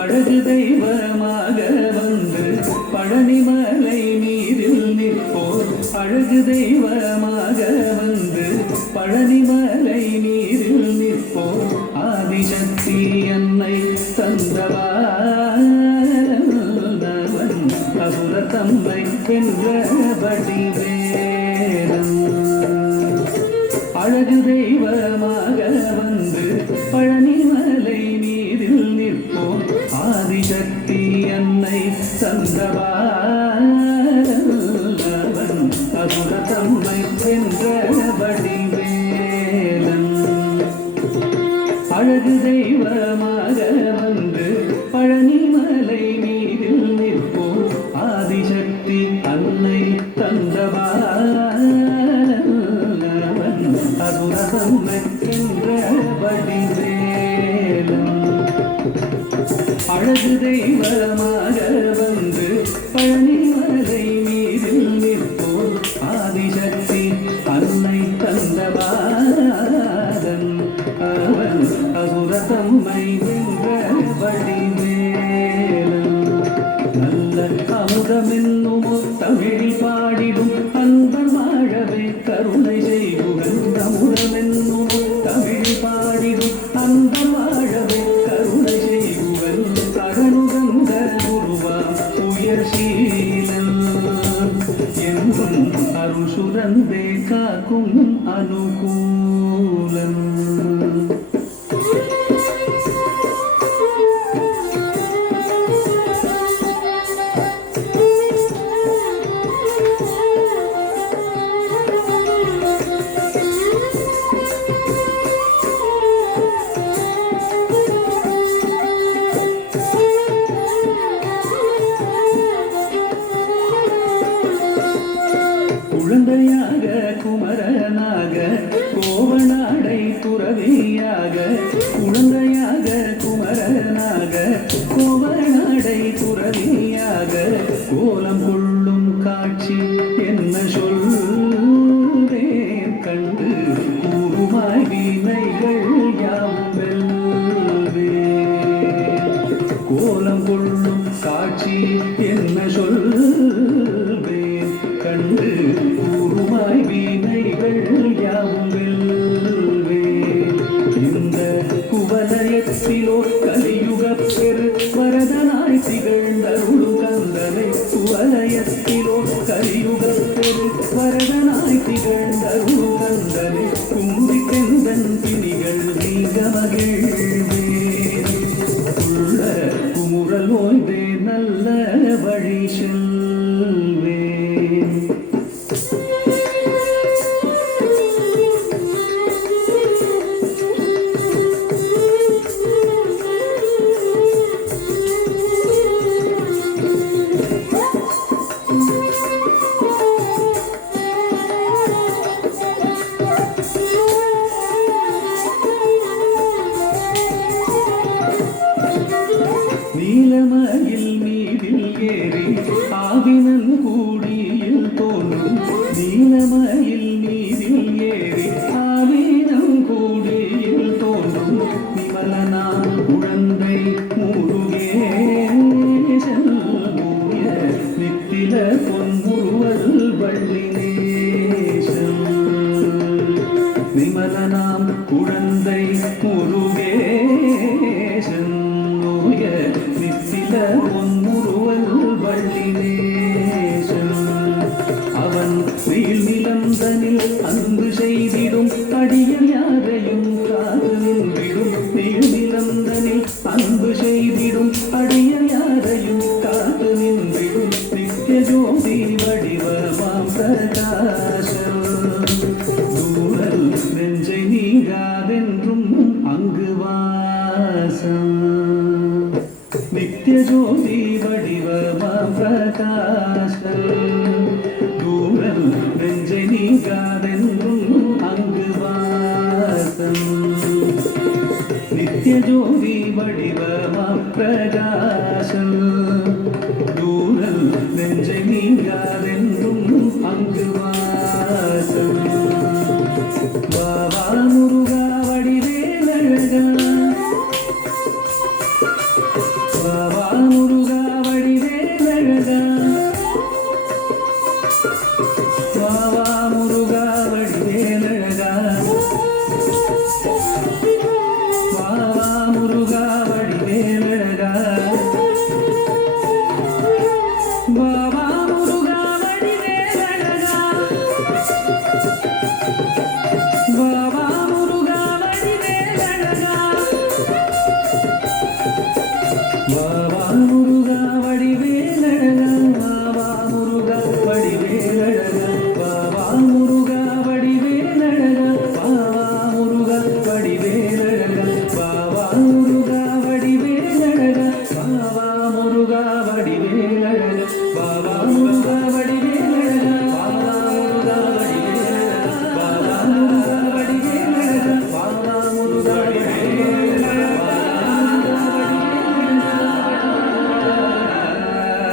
அழகு தெய்வமாக வந்து பழனிமலை மீதில் நிற்போர் அழகு தெய்வமாக வந்து பழனிமலை மீதில் நிற்போர் ஆதிசக்தி என்னை தந்தவன் அசுர தம்மை வென்றபடி வேதம் அழகு தெய்வமாக வந்து பழனிமலை மீதில் நிற்போம் ஆதிசக்தி என்னை தந்தவன் அசுர தம்மை வென்றபடி வேலன் அழகு தெய்வமாக வந்து பழனிமலை மீதில் நிற்போம் ஆதிசக்தி அன்னை தந்தவன் அசுரதம்மை வென்றபடி வேலன் அழகு தெய்வமாக வந்து பழனிமலை மீதில் நிற்போம் ஆதிசக்தி அன்னை தந்தவாதன் அவன் அசுரதம்மை வென்றபடி வேலன் நல்ல அமுதமென்னும் தமிழில் பாடிடும் அன்பர் வாழவே கருணை செய்குகன் அமுதமென்னும் தமிழில் பாடிடும் அன்பர் வாழவே கருணை செய்குவன் அகனுகந்த குருவாம் உயர்சீலன் என்றும் அருள் சுரந்தே காக்கும் அனுகூலன் குழந்தையாக குமரனாக கோவனாடை துறவியாக குழந்தையாக குமரனாக கோவனாடை துறவியாக கோலம் கொள்ளும் காட்சி என்ன சொல்வேன் கண்டு கூறுமாய் வீணைகள் யாவும் வெல்வேன் கோலம் கொள்ளும் காட்சி என்ன சொல்வேன் கண்டு கூறுமாய் வீணைகள் யாவும் வெல்வேன் இந்த குவலயத்திலோ கலியுகப் பெரு வரதனாய் திகழ்ந்தருளும் கந்தனை குவலயத்திலோ கலியுகப் பெரு வரதனாய் திகழ்ந்தருளும் கந்தனை கும்பி கந்தன் பிணிகள் நீங்க மகிழ்வேன் உள்ள குமுறல் ஓய்வே நல்ல வழி செல்வேன் நீலமயில் மீதில் ஏறி ஆவினன் கூடியில் தோன்றும் நீலமயில் மீதில் ஏறி ஆவினன் கூடியில் தோன்றும் விமலனாம் குழந்தை முருகேசன் நித்தில பொன்முருவல் வள்ளினேசன் விமலனாம் குழந்தை முருகேசன் நித்தில பொன்முருவல் வள்ளினேசன் அவன் வெயில் நிலந்தனில் அன்பு செய்திடும் அடியல் யாரையும் காது நின்றிடும் வெயில் நிலந்தனில் அன்பு செய்திடும் அடியல் யாரையும் காது நின்றிடும் நித்திய ஜோதி வடிவமாம் பிரகாசம் தூரல் நெஞ்சை நீங்காதென்றும் அங்கு வாசம் நித்திய ஜோதி வடிவமாம் பிரகாசம் தூரல் நெஞ்சை நீங்காதென்றும் அங்கு வாசம் நித்திய ஜோதி வடிவமாம் பிரகாசம் தூரல் நெஞ்சை நீங்காதென்றும் அங்கு வாசம் பாபா முருகா